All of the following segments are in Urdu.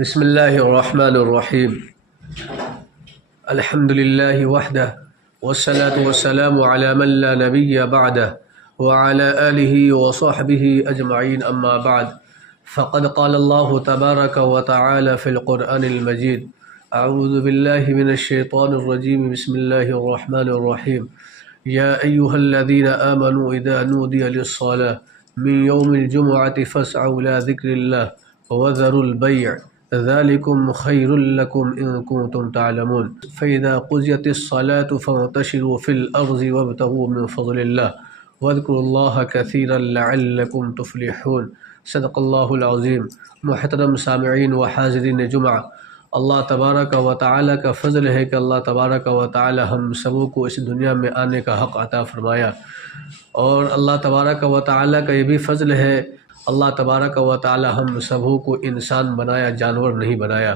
بسم اللہ الرحمن الرحیم الحمد للہ وحدہ والصلاة والسلام علی من لا نبی بعدہ وعلى آلہ وصحبہ اجمعین اما بعد فقد قال اللہ تبارک وتعالی فی القرآن المجید اعوذ باللہ من الشیطان الرجیم بسم اللہ الرحمن الرحیم یا ایہا الذین آمنوا اذا نودی للصلاة من یوم الجمعة فاسعوا إلى ذکر اللہ وذروا البیع ذلكم خير لكم إن كنتم تعلمون فإذا قضيت الصلاة فانتشروا في الأرض وابتغوا من فضل الله واذكروا الله كثيرا لعلكم تفلحون صدق اللہ العظیم۔ محترم سامعین و حاضرین جمعہ، اللہ تبارک و تعالی کا فضل ہے کہ اللہ تبارک و تعالی ہم سبوں کو اس دنیا میں آنے کا حق عطا فرمایا، اور اللہ تبارک و تعالی کا یہ بھی فضل ہے، اللہ تبارک و تعالی ہم سبوں کو انسان بنایا، جانور نہیں بنایا۔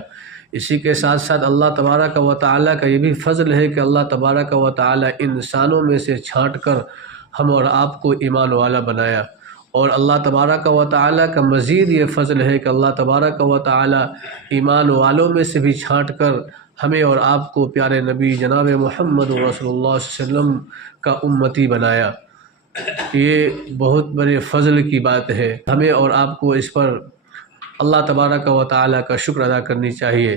اسی کے ساتھ ساتھ اللہ تبارک و تعالی کا یہ بھی فضل ہے کہ اللہ تبارک و تعالی انسانوں میں سے چھانٹ کر ہم اور آپ کو ایمان والا بنایا، اور اللہ تبارک و تعالی کا مزید یہ فضل ہے کہ اللہ تبارک و تعالی ایمان والوں میں سے بھی چھانٹ کر ہمیں اور آپ کو پیارے نبی جناب محمد رسول اللہ صلی اللہ علیہ وسلم کا امتی بنایا۔ یہ بہت بڑے فضل کی بات ہے، ہمیں اور آپ کو اس پر اللہ تبارک و تعالی کا شکر ادا کرنی چاہیے،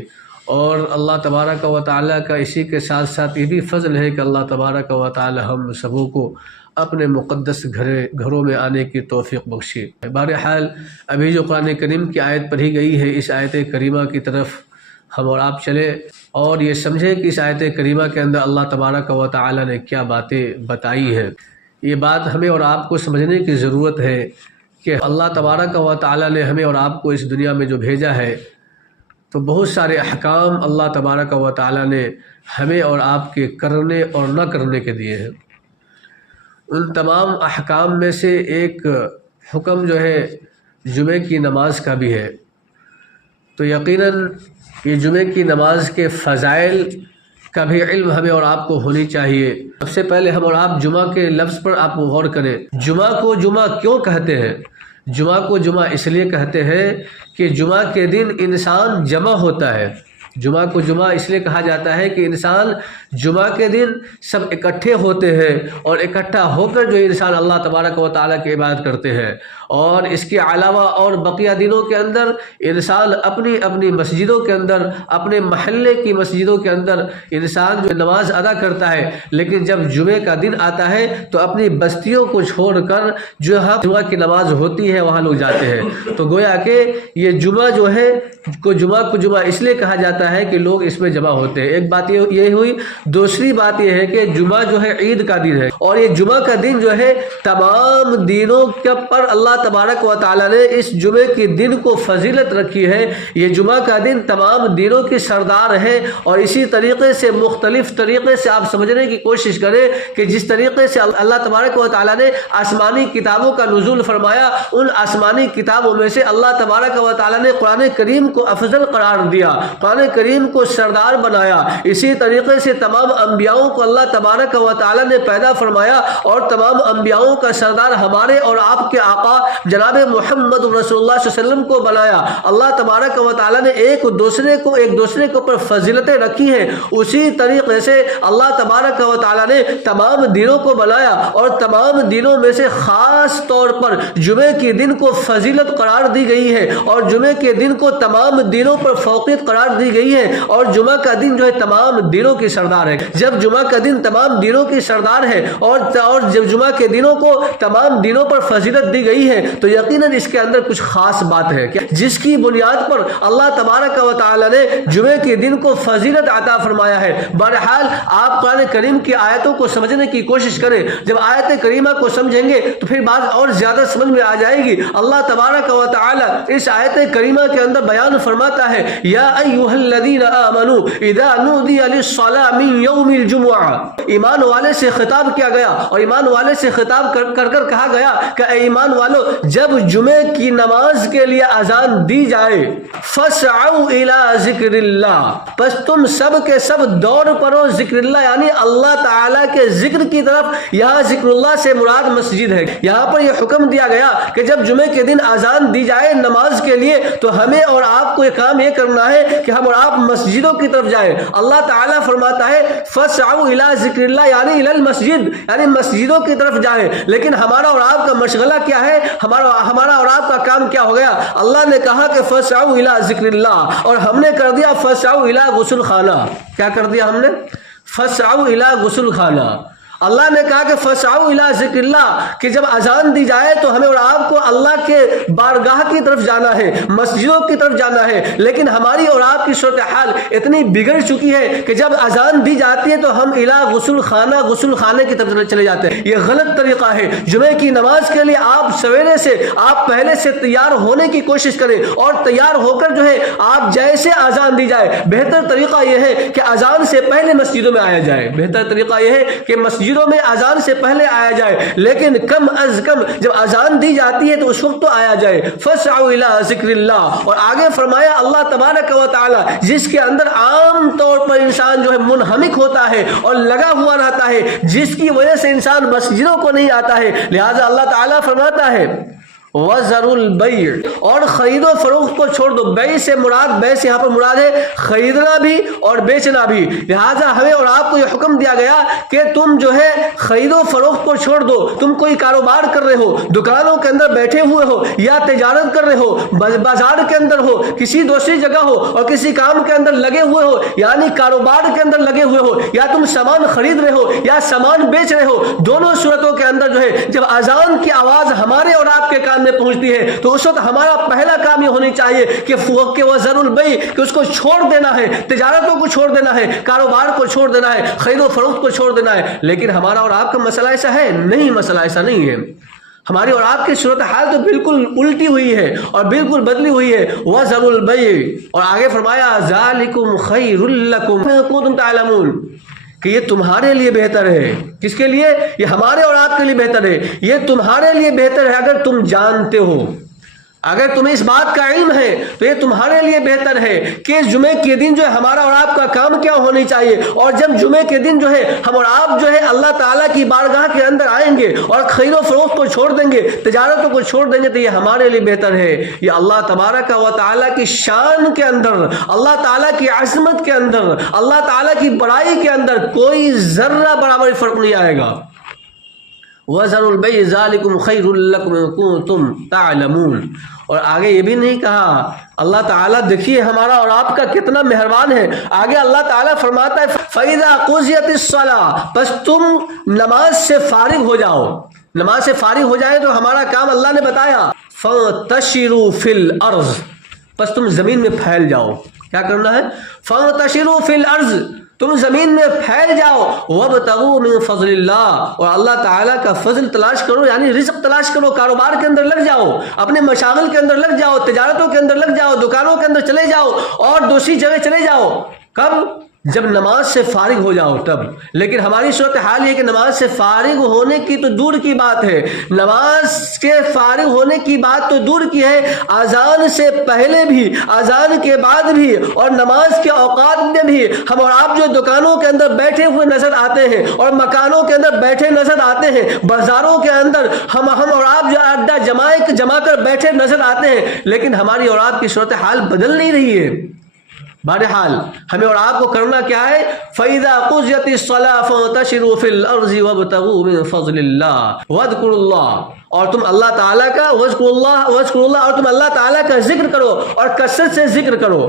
اور اللہ تبارک و تعالی کا اسی کے ساتھ ساتھ یہ بھی فضل ہے کہ اللہ تبارک و تعالی ہم سبوں کو اپنے مقدس گھروں میں آنے کی توفیق بخشی۔ بہرحال ابھی جو قرآن کریم کی آیت پڑھی گئی ہے، اس آیت کریمہ کی طرف ہم اور آپ چلے اور یہ سمجھیں کہ اس آیت کریمہ کے اندر اللہ تبارک و تعالی نے کیا باتیں بتائی ہیں۔ یہ بات ہمیں اور آپ کو سمجھنے کی ضرورت ہے کہ اللہ تبارک و تعالی نے ہمیں اور آپ کو اس دنیا میں جو بھیجا ہے، تو بہت سارے احکام اللہ تبارک و تعالی نے ہمیں اور آپ کے کرنے اور نہ کرنے کے دیے ہیں۔ ان تمام احکام میں سے ایک حکم جو ہے جمعے کی نماز کا بھی ہے، تو یقیناً یہ جمعے کی نماز کے فضائل کا بھی علم ہمیں اور آپ کو ہونی چاہیے۔ سب سے پہلے ہم اور آپ جمعہ کے لفظ پر آپ غور کریں۔ جمعہ کو جمعہ کیوں کہتے ہیں؟ جمعہ کو جمعہ اس لیے کہتے ہیں کہ جمعہ کے دن انسان جمع ہوتا ہے۔ جمعہ کو جمعہ اس لیے کہا جاتا ہے کہ انسان جمعہ کے دن سب اکٹھے ہوتے ہیں، اور اکٹھا ہو کر جو انسان اللہ تبارک و تعالیٰ کی عبادت کرتے ہیں، اور اس کے علاوہ اور بقیہ دنوں کے اندر انسان اپنی اپنی مسجدوں کے اندر، اپنے محلے کی مسجدوں کے اندر انسان جو نماز ادا کرتا ہے، لیکن جب جمعے کا دن آتا ہے تو اپنی بستیوں کو چھوڑ کر جہاں جمعہ کی نماز ہوتی ہے وہاں لوگ جاتے ہیں۔ تو گویا کہ یہ جمعہ جو ہے جمعہ کو جمعہ اس لیے کہا جاتا ہے کہ لوگ اس میں جمع ہوتے ہیں۔ ایک بات یہ ہوئی۔ دوسری بات یہ ہے کہ جمعہ جو ہے عید کا دن ہے، اور یہ جمعہ کا دن جو ہے تمام دینوں کے پر اللہ تبارک و تعالیٰ نے اس جمعے کے دن کو فضیلت رکھی ہے۔ یہ جمعہ کا دن تمام دینوں کے سردار ہے، اور اسی طریقے سے مختلف طریقے سے آپ سمجھنے کی کوشش کریں کہ جس طریقے سے اللہ تبارک و تعالیٰ نے آسمانی کتابوں کا نزول فرمایا، ان آسمانی کتابوں میں سے اللہ تبارک و تعالیٰ نے قرآن کریم کو افضل قرار دیا، قرآن کریم کو سردار بنایا۔ اسی طریقے سے تمام انبیاؤں کو اللہ تبارک و تعالیٰ نے پیدا فرمایا، اور تمام انبیاؤں کا سردار ہمارے اور آپ کے آقا جناب محمد رسول اللہ صلی اللہ علیہ وسلم کو بنایا۔ اللہ تبارک و تعالیٰ نے ایک دوسرے کے اوپر فضیلتیں رکھی ہیں، اسی طریقے سے اللہ تبارک و تعالیٰ نے تمام دینوں کو بنایا، اور تمام دینوں میں سے خاص طور پر جمعے کے دن کو فضیلت قرار دی گئی ہے، اور جمعے کے دن کو تمام دینوں پر فوقیت قرار دی گئی ہے، اور جمعہ کا دن جو ہے تمام دینوں کی سردار ہے۔ جب جمعہ کا دن تمام دینوں کی سردار ہے، اور جب جمعہ کے دنوں کو تمام دینوں پر فضیلت دی گئی ہے، تو یقیناً اس کے اندر کچھ خاص بات ہے جس کی بنیاد پر اللہ تبارک و تعالی نے جمعے کے دن کو فضیلت عطا فرمایا ہے۔ بہرحال آپ قرآن کریم کی آیتوں کو سمجھنے کی کوشش کریں۔ جب آیت کریمہ کو سمجھیں گے تو پھر بات اور زیادہ سمجھ میں آ جائے گی۔ اللہ تبارک و تعالی اس آیت کریمہ کے اندر بیان فرماتا ہے، یا ایھا الذین آمنوا اذا نودی للصلاۃ من من یوم الجمعہ، ایمان والے سے خطاب کیا گیا اور ایمان والے سے خطاب کر کہا گیا کہ اے ایمان والو، جب جمعے کی نماز کے لیے اذان دی جائے فسعوا الی ذکر اللہ، پس تم سب کے سب دوڑ پڑو ذکر اللہ یعنی اللہ تعالیٰ کے ذکر کی طرف۔ یہاں ذکر اللہ سے مراد مسجد ہے۔ یہاں پر یہ حکم دیا گیا کہ جب جمعے کے دن اذان دی جائے نماز کے لیے تو ہمیں اور آپ کو یہ کام یہ کرنا ہے کہ ہم اور آپ مسجدوں کی طرف جائیں۔ اللہ تعالیٰ فرماتا ہے فسعوا الی ذکر اللہ یعنی الی المسجد، یعنی مسجدوں کی طرف جائیں۔ لیکن ہمارا اور آپ کا مشغلہ کیا ہے؟ ہمارا اور آپ کا کام کیا ہو گیا؟ اللہ نے کہا کہ فسعوا الی ذکر اللہ اور ہم نے کر دیا فسعوا الی غسل خانہ۔ کیا کر دیا ہم نے؟ فسعوا الی غسل خانہ۔ اللہ نے کہا کہ فسعوا الی ذکر اللہ کہ جب اذان دی جائے تو ہمیں اور آپ کو اللہ کے بارگاہ کی طرف جانا ہے، مسجدوں کی طرف جانا ہے۔ لیکن ہماری اور آپ کی صورتحال اتنی بگڑ چکی ہے کہ جب اذان دی جاتی ہے تو ہم الی غسل خانے کی طرف چلے جاتے ہیں۔ یہ غلط طریقہ ہے۔ جمعے کی نماز کے لیے آپ سویرے سے، آپ پہلے سے تیار ہونے کی کوشش کریں اور تیار ہو کر جو ہے آپ جیسے اذان دی جائے، بہتر طریقہ یہ ہے کہ اذان سے پہلے مسجدوں میں آیا جائے۔ بہتر طریقہ یہ ہے کہ مسجدوں میں اذان سے پہلے آیا جائے، لیکن کم از کم جب اذان دی جاتی ہے تو اس وقت تو آیا جائے۔ فسعوا الی ذکر اللہ، اور آگے فرمایا اللہ تبارک و تعالی جس کے اندر عام طور پر انسان جو ہے منہمک ہوتا ہے اور لگا ہوا رہتا ہے، جس کی وجہ سے انسان مسجدوں کو نہیں آتا ہے، لہذا اللہ تعالیٰ فرماتا ہے وَذَرُوا الْبَيْعَ، اور خرید و فروخت کو چھوڑ دو۔ بیع سے مراد، بیع سے یہاں پر مراد ہے خریدنا بھی اور بیچنا بھی۔ لہٰذا ہمیں اور آپ کو یہ حکم دیا گیا کہ تم جو ہے خرید و فروخت کو چھوڑ دو۔ تم کوئی کاروبار کر رہے ہو، دکانوں کے اندر بیٹھے ہوئے ہو یا تجارت کر رہے ہو، بازار کے اندر ہو، کسی دوسری جگہ ہو اور کسی کام کے اندر لگے ہوئے ہو، یعنی کاروبار کے اندر لگے ہوئے ہو، یا تم سامان خرید رہے ہو یا سامان بیچ رہے ہو، دونوں صورتوں کے اندر جو ہے جب اذان کی آواز ہمارے اور آپ کے کان میں پہنچتی ہے تو اس وقت ہمارا پہلا کام یہ ہونی چاہیے کہ وَذَرُوا الْبَيْعَ کہ اس کو چھوڑ دینا ہے، تجارتوں کو چھوڑ دینا ہے، کاروبار کو چھوڑ دینا ہے، خرید و فروخت کو چھوڑ دینا ہے۔ لیکن ہمارا اور آپ کا مسئلہ ایسا ہے نہیں، مسئلہ ایسا نہیں ہے۔ ہماری اور آپ کی صورتحال تو بالکل الٹی ہوئی ہے اور بالکل بدلی ہوئی ہے۔ وَذَرُوا الْبَيْعَ، اور آگے فرمایا ذَلِكُمْ خَيْرٌ لَكُمْ إِن كُنتُمْ تَعْلَمُونَ کہ یہ تمہارے لیے بہتر ہے۔ کس کے لیے؟ یہ ہمارے اور آپ کے لیے بہتر ہے، یہ تمہارے لیے بہتر ہے اگر تم جانتے ہو، اگر تمہیں اس بات کا علم ہے تو یہ تمہارے لیے بہتر ہے کہ جمعے کے دن جو ہے ہمارا اور آپ کا کام کیا ہونی چاہیے، اور جب جمعے کے دن جو ہے ہم اور آپ جو ہے اللہ تعالیٰ کی بارگاہ کے اندر آئیں گے اور خرید و فروخت کو چھوڑ دیں گے، تجارتوں کو چھوڑ دیں گے تو یہ ہمارے لیے بہتر ہے۔ یہ اللہ تبارک و تعالیٰ کی شان کے اندر، اللہ تعالیٰ کی عظمت کے اندر، اللہ تعالیٰ کی بڑائی کے اندر کوئی ذرہ برابر فرق نہیں آئے گا۔ وَذَرُوا الْبَيْعَ ذَلِكُمْ خَيْرٌ لَكُمْ إِن كُنتُمْ تَعْلَمُونَ، اور آگے یہ بھی نہیں کہا اللہ تعالیٰ، دیکھیے ہمارا اور آپ کا کتنا مہربان ہے، آگے اللہ تعالیٰ فرماتا ہے فَإِذَا قُضِيَتِ الصَّلَاةُ، بس تم نماز سے فارغ ہو جاؤ، نماز سے فارغ ہو جائے تو ہمارا کام اللہ نے بتایا فَانتَشِرُوا فِي الْأَرْضِ، بس تم زمین میں پھیل جاؤ۔ کیا کرنا ہے؟ فَانتَشِرُوا فِي الْأَرْضِ، تم زمین میں پھیل جاؤ، وَابْتَغُوا مِن فَضْلِ اللَّهِ، اور اللہ تعالیٰ کا فضل تلاش کرو، یعنی رزق تلاش کرو، کاروبار کے اندر لگ جاؤ، اپنے مشاغل کے اندر لگ جاؤ، تجارتوں کے اندر لگ جاؤ، دکانوں کے اندر چلے جاؤ اور دوسری جگہ چلے جاؤ۔ کب؟ جب نماز سے فارغ ہو جاؤ تب۔ لیکن ہماری صورتحال یہ کہ نماز سے فارغ ہونے کی تو دور کی بات ہے، نماز کے فارغ ہونے کی بات تو دور کی ہے، اذان سے پہلے بھی، اذان کے بعد بھی اور نماز کے اوقات میں بھی ہم اور آپ جو دکانوں کے اندر بیٹھے ہوئے نظر آتے ہیں اور مکانوں کے اندر بیٹھے نظر آتے ہیں، بازاروں کے اندر ہم اور آپ جو اڈا جما کر بیٹھے نظر آتے ہیں، لیکن ہماری اور آپ کی صورتحال بدل نہیں رہی ہے۔ بہرحال ہمیں اور آپ کو کرنا کیا ہے؟ فَإِذَا قُضِيَتِ الصَّلَاةُ فَانتَشِرُوا فِي الْأَرْضِ وَابْتَغُوا مِن فَضْلِ اللَّهِ وَاذْكُرُوا اللَّهَ، اور تم اللہ تعالیٰ کا وَاذْكُرُوا اللَّهَ، اور تم اللہ تعالیٰ کا ذکر کرو اور کثرت سے ذکر کرو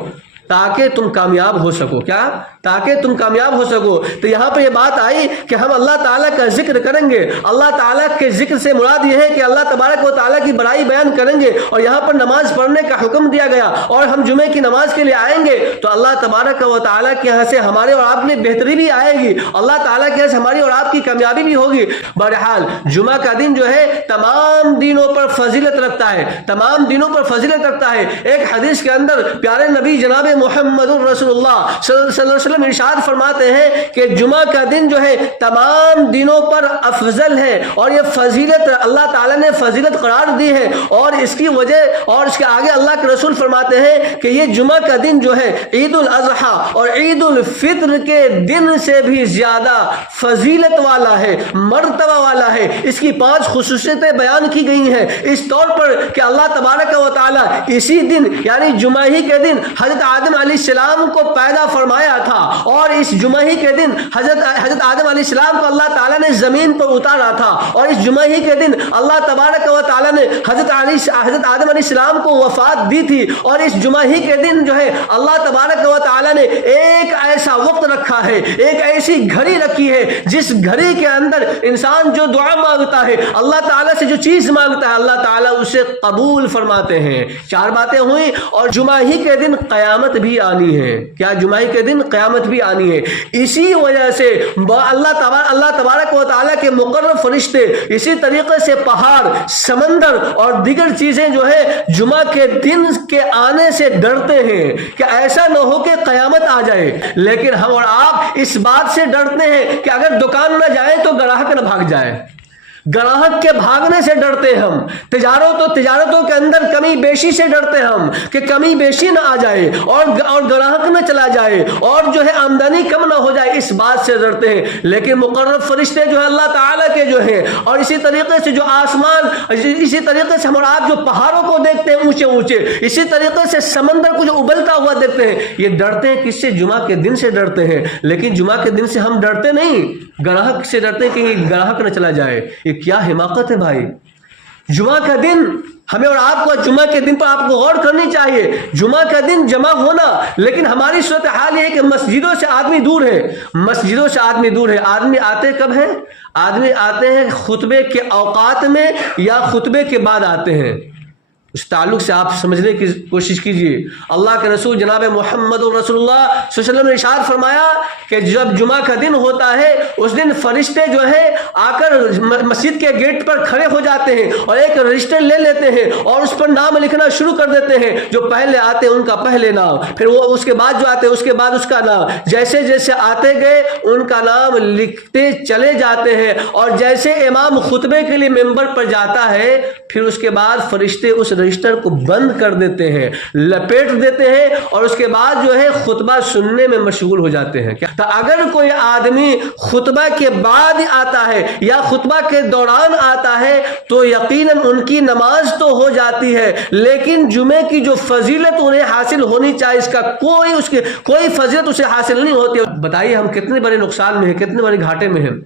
تاکہ تم کامیاب ہو سکو۔ کیا؟ تاکہ تم کامیاب ہو سکو۔ تو یہاں پہ یہ بات آئی کہ ہم اللہ تعالیٰ کا ذکر کریں گے، اللہ تعالیٰ کے ذکر سے مراد یہ ہے کہ اللہ تبارک و تعالیٰ کی بڑائی بیان کریں گے، اور یہاں پر نماز پڑھنے کا حکم دیا گیا، اور ہم جمعے کی نماز کے لیے آئیں گے تو اللہ تبارک و تعالیٰ کے یہاں سے ہمارے اور آپ کے لیے بہتری بھی آئے گی، اللہ تعالیٰ کے یہاں سے ہماری اور آپ کی کامیابی بھی ہوگی۔ بہرحال جمعہ کا دن جو ہے تمام دنوں پر فضیلت رکھتا ہے، تمام دنوں پر فضیلت رکھتا ہے۔ ایک حدیث کے اندر پیارے نبی جناب محمد رسول اللہ صلی اللہ علیہ وسلم ارشاد فرماتے ہیں کہ جمعہ کا دن جو ہے تمام دنوں پر افضل ہے، اور یہ فضیلت اللہ تعالیٰ نے فضیلت قرار دی ہے، اور اس کی وجہ اور اس کے آگے اللہ کے رسول فرماتے ہیں کہ یہ جمعہ کا دن جو ہے عید الاضحیٰ اور عید الفطر کے دن سے بھی زیادہ فضیلت والا ہے، مرتبہ والا ہے۔ اس کی 5 خصوصیتیں بیان کی گئی ہیں، اس طور پر کہ اللہ تبارک و تعالیٰ اسی دن یعنی جمعہ ہی کے دن حضرت آدم علیہ السلام کو پیدا فرمایا تھا، اور اس جمعہ ہی کے دن حضرت آدم علیہ السلام کو اللہ تعالیٰ نے زمین پر اتارا تھا، اور اس جمعہ ہی کے دن اللہ تبارک و تعالیٰ نے حضرت آدم علیہ السلام کو وفات دی تھی، اور اس جمعہ ہی کے دن جو ہے اللہ تبارک و تعالیٰ نے ایک ایسا وقت رکھا ہے، ایک ایسی گھڑی رکھی ہے جس گھڑی کے اندر انسان جو دعا مانگتا ہے، اللہ تعالیٰ سے جو چیز مانگتا ہے، اللہ تعالیٰ اسے قبول فرماتے ہیں۔ 4 باتیں ہوئیں، اور جمعہ ہی کے دن قیامت بھی آنی ہے۔ کیا جمعہ ہی کے دن قیامت بھی آنی ہے؟ اسی وجہ سے اللہ تبارک و تعالیٰ کے مقرب فرشتے، اسی طریقے سے پہاڑ، سمندر اور دیگر چیزیں جو ہے جمعہ کے دن کے آنے سے ڈرتے ہیں کہ ایسا نہ ہو کہ قیامت آ جائے۔ لیکن ہم اور آپ اس بات سے ڈرتے ہیں کہ اگر دکان نہ جائے تو گراہک نہ بھاگ جائے، گراہک کے بھاگنے سے ڈرتے ہم، تجارتوں کے اندر کمی بیشی سے ڈرتے ہم کہ کمی بیشی نہ آ جائے اور گراہک نہ چلا جائے، اور جو ہے آمدنی کم نہ ہو جائے، اس بات سے ڈرتے ہیں۔ لیکن مقرب فرشتے جو ہے اللہ تعالیٰ کے جو ہیں، اور اسی طریقے سے جو آسمان، اسی طریقے سے ہم اور آپ جو پہاڑوں کو دیکھتے ہیں اونچے اونچے، اسی طریقے سے سمندر کو جو ابلتا ہوا دیکھتے ہیں، یہ ڈرتے ہیں کس سے؟ جمعہ کے دن سے ڈرتے ہیں۔ لیکن جمعہ کے دن سے ہم ڈرتے نہیں، گراہک سے ڈرتے ہیں کہ گراہک نہ چلا جائے۔ یہ کیا حماقت ہے بھائی! جمعہ کا دن ہمیں اور آپ کو، جمعہ کے دن پر آپ کو غور کرنی چاہیے۔ جمعہ کا دن جمع ہونا، لیکن ہماری صورتحال یہ ہے کہ مسجدوں سے آدمی دور ہے، مسجدوں سے آدمی دور ہے۔ آدمی آتے کب ہیں؟ آدمی آتے ہیں خطبے کے اوقات میں یا خطبے کے بعد آتے ہیں۔ اس تعلق سے آپ سمجھنے کی کوشش کیجئے۔ اللہ کے رسول جناب محمد رسول اللہ صلی اللہ علیہ وسلم نے ارشاد فرمایا کہ جب جمعہ کا دن ہوتا ہے اس دن فرشتے جو ہے آ کر مسجد کے گیٹ پر کھڑے ہو جاتے ہیں اور ایک رجسٹر لے لیتے ہیں اور اس پر نام لکھنا شروع کر دیتے ہیں۔ جو پہلے آتے ہیں ان کا پہلے نام، پھر وہ اس کے بعد جو آتے ہیں اس کے بعد اس کا نام، جیسے جیسے آتے گئے ان کا نام لکھتے چلے جاتے ہیں، اور جیسے امام خطبے کے لیے ممبر پر جاتا ہے پھر اس کے بعد فرشتے اس رجسٹر کو بند کر دیتے ہیں، لپیٹ دیتے ہیں، اور اس کے بعد جو ہے خطبہ سننے میں مشغول ہو جاتے ہیں۔ تو اگر کوئی آدمی خطبہ کے بعد آتا ہے یا خطبہ کے دوران آتا ہے تو یقیناً ان کی نماز تو ہو جاتی ہے، لیکن جمعے کی جو فضیلت انہیں حاصل ہونی چاہیے اس کا کوئی فضیلت اسے حاصل نہیں ہوتی۔ بتائیے ہم کتنے بڑے نقصان میں ہیں، کتنے بڑے گھاٹے میں ہیں۔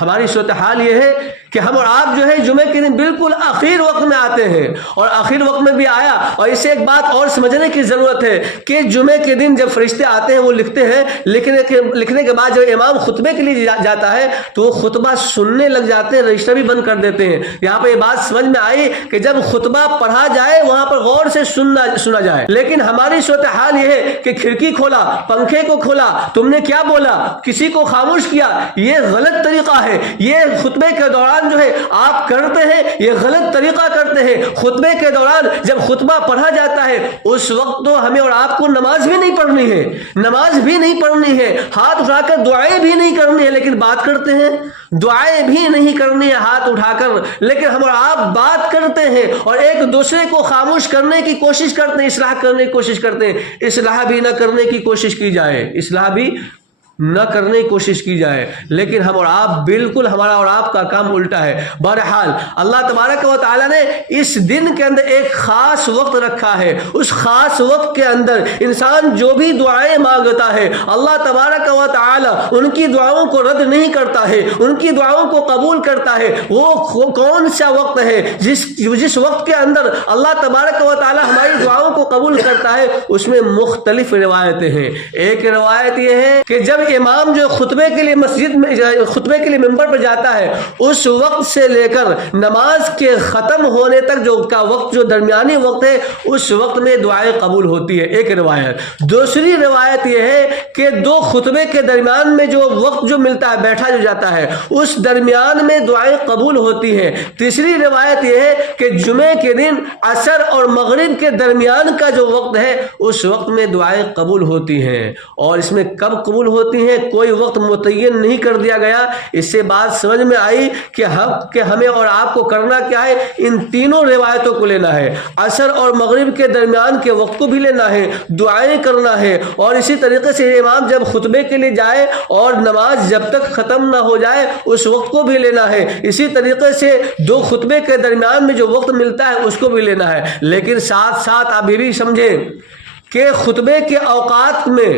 ہماری صورتحال یہ ہے کہ ہم اور آپ جو ہے جمعے کے دن بالکل آخر وقت میں آتے ہیں، اور آخر وقت میں بھی آیا، اور اسے ایک بات اور سمجھنے کی ضرورت ہے کہ جمعے کے دن جب فرشتے آتے ہیں وہ لکھتے ہیں، لکھنے کے بعد جب امام خطبے کے لیے جاتا ہے تو وہ خطبہ سننے لگ جاتے ہیں، رجسٹر بھی بند کر دیتے ہیں۔ یہاں پہ یہ بات سمجھ میں آئی کہ جب خطبہ پڑھا جائے وہاں پر غور سے سنا جائے، لیکن ہماری صورتحال یہ ہے کہ کھڑکی کھولا، پنکھے کو کھولا، تم نے کیا بولا، کسی کو خاموش کیا، یہ غلط طریقہ ہے۔ یہ خطبے کے دوران جو ہے آپ کرتے ہیں، یہ غلط طریقہ کرتے ہیں۔ خطبے کے دوران جب خطبہ پڑھا جاتا ہے اس وقت تو ہمیں اور آپ کو نماز بھی نہیں پڑھنی ہے، نماز بھی نہیں پڑھنی ہے، ہاتھ اٹھا کر دعائیں بھی نہیں کرنی ہے، لیکن بات کرتے ہیں، دعائیں بھی نہیں کرنی ہے ہاتھ اٹھا کر، لیکن ہم اور آپ بات کرتے ہیں اور ایک دوسرے کو خاموش کرنے کی کوشش کرتے ہیں، اصلاح کرنے کی کوشش کرتے ہیں۔ اصلاح بھی نہ کرنے کی کوشش کی جائے، اصلاح بھی نہ کرنے کی کوشش کی جائے، لیکن ہم اور آپ بالکل، ہمارا اور آپ کا کام الٹا ہے۔ بہرحال اللہ تبارک و تعالیٰ نے اس دن کے اندر ایک خاص وقت رکھا ہے، اس خاص وقت کے اندر انسان جو بھی دعائیں مانگتا ہے اللہ تبارک و تعالیٰ ان کی دعاؤں کو رد نہیں کرتا ہے، ان کی دعاؤں کو قبول کرتا ہے۔ وہ کون سا وقت ہے جس وقت کے اندر اللہ تبارک و تعالیٰ ہماری دعاؤں کو قبول کرتا ہے؟ اس میں مختلف روایتیں ہیں۔ ایک روایت یہ ہے کہ جب امام جو خطبے کے لیے مسجد میں خطبے کے لیے ممبر پر جاتا ہے اس وقت سے لے کر نماز کے ختم ہونے تک جو کا وقت جو درمیانی وقت ہے اس وقت میں دعائیں قبول ہوتی ہے، ایک روایت۔ دوسری روایت یہ ہے کہ دو خطبے کے درمیان میں جو وقت جو ملتا ہے بیٹھا جو جاتا ہے اس درمیان میں دعائیں قبول ہوتی ہیں۔ تیسری روایت یہ ہے کہ جمعے کے دن عصر اور مغرب کے درمیان کا جو وقت ہے اس وقت میں دعائیں قبول ہوتی ہیں، اور اس میں کب قبول ہوتی ہیں کوئی وقت متعین نہیں کر دیا گیا۔ اس سے بات سمجھ میں آئی کہ ہمیں اور آپ کو کرنا کیا ہے، ان تینوں روایتوں کو لینا ہے، عصر اور مغرب کے درمیان کے وقت کو بھی لینا ہے، دعائیں کرنا ہے، اور اسی طریقے سے امام جب خطبے کے لیے جائے اور نماز جب تک ختم نہ ہو جائے اس وقت کو بھی لینا ہے، اسی طریقے سے دو خطبے کے درمیان میں جو وقت ملتا ہے اس کو بھی لینا ہے۔ لیکن ساتھ ساتھ آپ یہ بھی سمجھیں کہ خطبے کے اوقات میں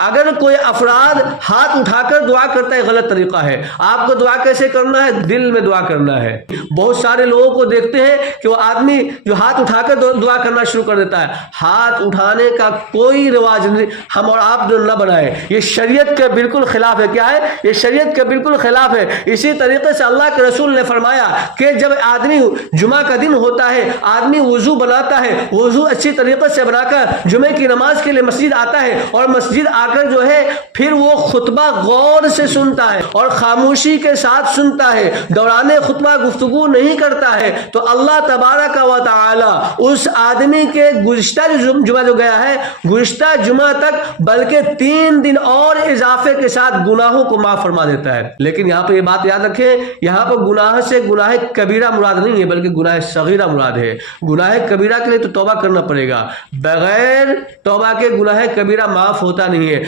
اگر کوئی افراد ہاتھ اٹھا کر دعا کرتا ہے غلط طریقہ ہے۔ آپ کو دعا کیسے کرنا ہے؟ دل میں دعا کرنا ہے۔ بہت سارے لوگوں کو دیکھتے ہیں کہ وہ آدمی جو ہاتھ اٹھا کر دعا کرنا شروع کر دیتا ہے، ہاتھ اٹھانے کا کوئی رواج نہیں، ہم اور آپ جو نہ بنائیں، یہ شریعت کے بالکل خلاف ہے۔ کیا ہے؟ یہ شریعت کے بالکل خلاف ہے۔ اسی طریقے سے اللہ کے رسول نے فرمایا کہ جب آدمی جمعہ کا دن ہوتا ہے آدمی وضو بناتا ہے، وضو اچھی طریقے سے بنا کر جمعے کی نماز کے لیے مسجد آتا ہے، اور مسجد آ کر جو ہے پھر وہ خطبہ غور سے سنتا ہے اور خاموشی کے ساتھ سنتا ہے، دوران خطبہ گفتگو نہیں کرتا ہے، تو اللہ تبارک و تعالی اس آدمی کے گزشتہ جمعہ جو گیا ہے گزشتہ جمعہ تک بلکہ 3 دن اور اضافے کے ساتھ گناہوں کو معاف فرما دیتا ہے۔ لیکن یہاں پہ یہ بات یاد رکھیں، یہاں پر گناہ سے گناہ کبیرہ مراد نہیں ہے بلکہ گناہ صغیرہ مراد ہے۔ گناہ کبیرہ کے لیے تو توبہ کرنا پڑے گا، بغیر توبہ کے گناہ کبیرہ معاف ہوتا نہیں ہے۔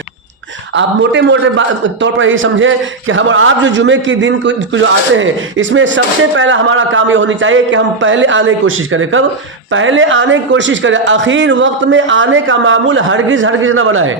آپ موٹے طور پر یہی سمجھیں کہ ہم اور آپ جو جمعے کے دن کو جو آتے ہیں اس میں سب سے پہلا ہمارا کام یہ ہونی چاہیے کہ ہم پہلے آنے کی کوشش کریں۔ کب؟ پہلے آنے کی کوشش کریں۔ اخیر وقت میں آنے کا معمول ہرگز نہ بنائیں،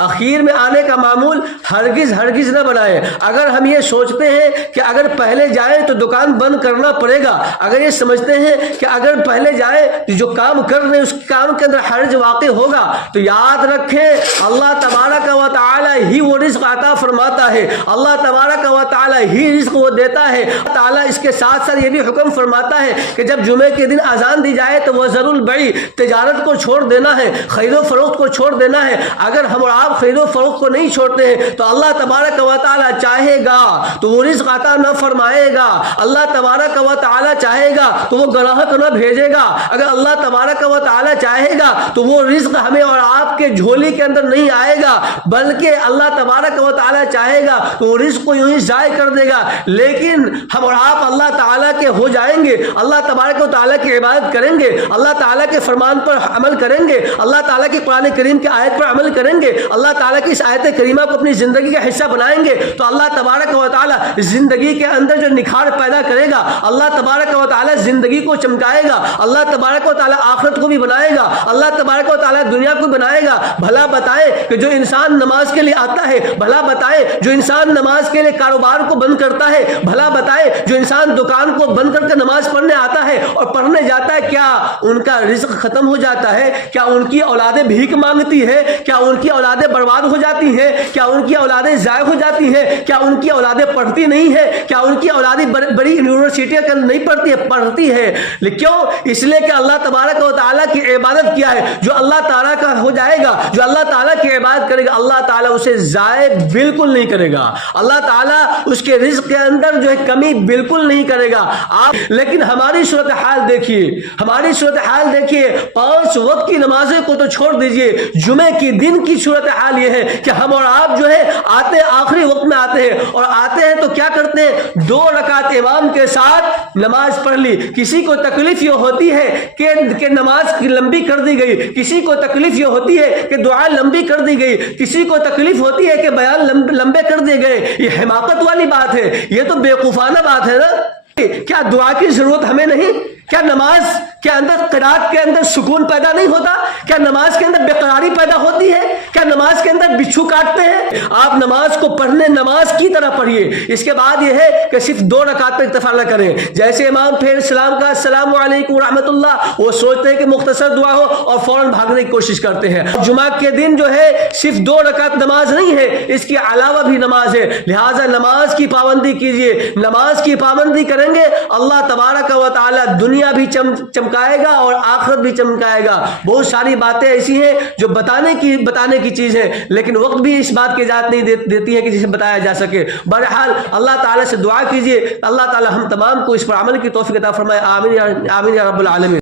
اخیر میں آنے کا معمول ہرگز نہ بنائیں۔ اگر ہم یہ سوچتے ہیں کہ اگر پہلے جائیں تو دکان بند کرنا پڑے گا، اگر یہ سمجھتے ہیں کہ اگر پہلے جائیں تو جو کام کر رہے ہیں اس کام کے اندر حرج واقع ہوگا، تو یاد رکھیں اللہ تبارک و تعالی ہی وہ رزق عطا فرماتا ہے، اللہ تبارک و تعالی ہی رزق وہ دیتا ہے۔ تعالی اس کے ساتھ ساتھ یہ بھی حکم فرماتا ہے کہ جب جمعے کے دن اذان دی جائے تو وہ ضرور بڑی تجارت کو چھوڑ دینا ہے، خرید و فروخت کو چھوڑ دینا ہے۔ اگر ہم اور آپ خرید و فروخت کو نہیں چھوڑتے ہیں تو اللہ تبارک و تعالی چاہے گا تو وہ رزق عطا نہ فرمائے گا، اللہ تبارک و تعالی چاہے گا تو وہ گراہک نہ بھیجے گا، اگر اللہ تبارک و تعالی چاہے گا تو وہ رزق ہمیں اور آپ کے جھولی کے اندر نہیں آئے گا، بلکہ اللہ تبارک و تعالی چاہے گا تو وہ رزق کو یوں ہی ضائع کر دے گا۔ لیکن ہم اور آپ اللہ تعالی کے ہو جائیں گے، اللہ تبارک و تعالی کی عبادت کریں گے، اللہ تعالی کے فرمان پر عمل کریں گے، اللہ تعالی کی قرآن کریم کی آیت پر عمل کریں گے، اللہ تعالیٰ کی اس آیت کریمہ کو اپنی زندگی کا حصہ بنائیں گے، تو اللہ تبارک و تعالیٰ زندگی کے اندر جو نکھار پیدا کرے گا، اللہ تبارک و تعالیٰ زندگی کو چمکائے گا، اللہ تبارک و تعالیٰ آخرت کو بھی بنائے گا، اللہ تبارک و تعالیٰ دنیا کو بنائے گا۔ بھلا بتائے کہ جو انسان نماز کے لیے آتا ہے، بھلا بتائے جو انسان نماز کے لیے کاروبار کو بند کرتا ہے، بھلا بتائے جو انسان دکان کو بند کر کے نماز پڑھنے آتا ہے اور پڑھنے جاتا ہے، کیا ان کا رزق ختم ہو جاتا ہے؟ کیا ان کی اولادیں بھیک مانگتی ہے؟ کیا ان کی اولادیں برباد ہو جاتی ہیں؟ کیا ان کی اولادیں ضائع ہو جاتی ہیں؟ کیا ان کی اولادیں پڑھتی نہیں ہیں؟ کیا ان کی اولادیں بڑی یونیورسٹیوں کے اندر نہیں پڑھتی ہے؟ پڑھتی ہے۔ کیوں؟ اس لیے کہ اللہ تبارک و تعالیٰ کی عبادت کیا ہے، جو اللہ تعالیٰ کا ہو جائے گا، جو اللہ تعالیٰ کی عبادت کرے گا، اللہ تعالیٰ اسے ضائع بالکل نہیں کرے گا، اللہ تعالیٰ اس کے رزق کے اندر جو ہے کمی بالکل نہیں کرے گا۔ آپ لیکن ہماری صورتحال دیکھیے، ہماری صورتحال دیکھیے، 5 وقت کی نمازیں کو تو چھوڑ دیجئے، جمعے کی دن کی صورتحال یہ ہے کہ ہم اور آپ جو ہے آتے آخری وقت میں آتے ہیں، اور آتے ہیں تو کیا کرتے ہیں؟ 2 رکعت امام کے ساتھ نماز پڑھ لی۔ کسی کو تکلیف یہ ہوتی ہے کہ نماز لمبی کر دی گئی، کسی کو تکلیف یہ ہوتی ہے کہ دعا لمبی کر دی گئی، کسی کو تکلیف ہوتی ہے کہ بیان لمبے کر دیے گئے۔ یہ حماقت والی بات ہے، یہ تو بیوقوفانہ بات ہے نا۔ کیا دعا کی ضرورت ہمیں نہیں؟ کیا نماز کے اندر قرات کے اندر سکون پیدا نہیں ہوتا؟ کیا نماز کے اندر بے قراری پیدا ہوتی ہے؟ کیا نماز کے اندر بچھو کاٹتے ہیں؟ آپ نماز کو پڑھنے نماز کی طرح پڑھیے. اس کے بعد یہ ہے کہ صرف 2 رکعت پہ اکتفا نہ کریں. جیسے امام پھر سلام کا السلام علیکم ورحمۃ اللہ، وہ سوچتے ہیں کہ مختصر دعا ہو اور فوراً بھاگنے کی کوشش کرتے ہیں. جمعہ کے دن جو ہے صرف 2 رکعت نماز نہیں ہے، اس کے علاوہ بھی نماز ہے. لہٰذا نماز کی پابندی کیجیے. نماز کی پابندی کریں گے اللہ تبارک و تعالی دنیا بھی چمکائے گا اور آخرت بھی چمکائے گا. بہت ساری باتیں ایسی ہیں جو بتانے کی چیز ہے، لیکن وقت بھی اس بات کی اجازت نہیں دیتی ہے کہ جسے بتایا جا سکے. بہرحال اللہ تعالیٰ سے دعا کیجیے اللہ تعالیٰ ہم تمام کو اس پر عمل کی توفیق عطا فرمائے. آمین آمین یا رب العالمین.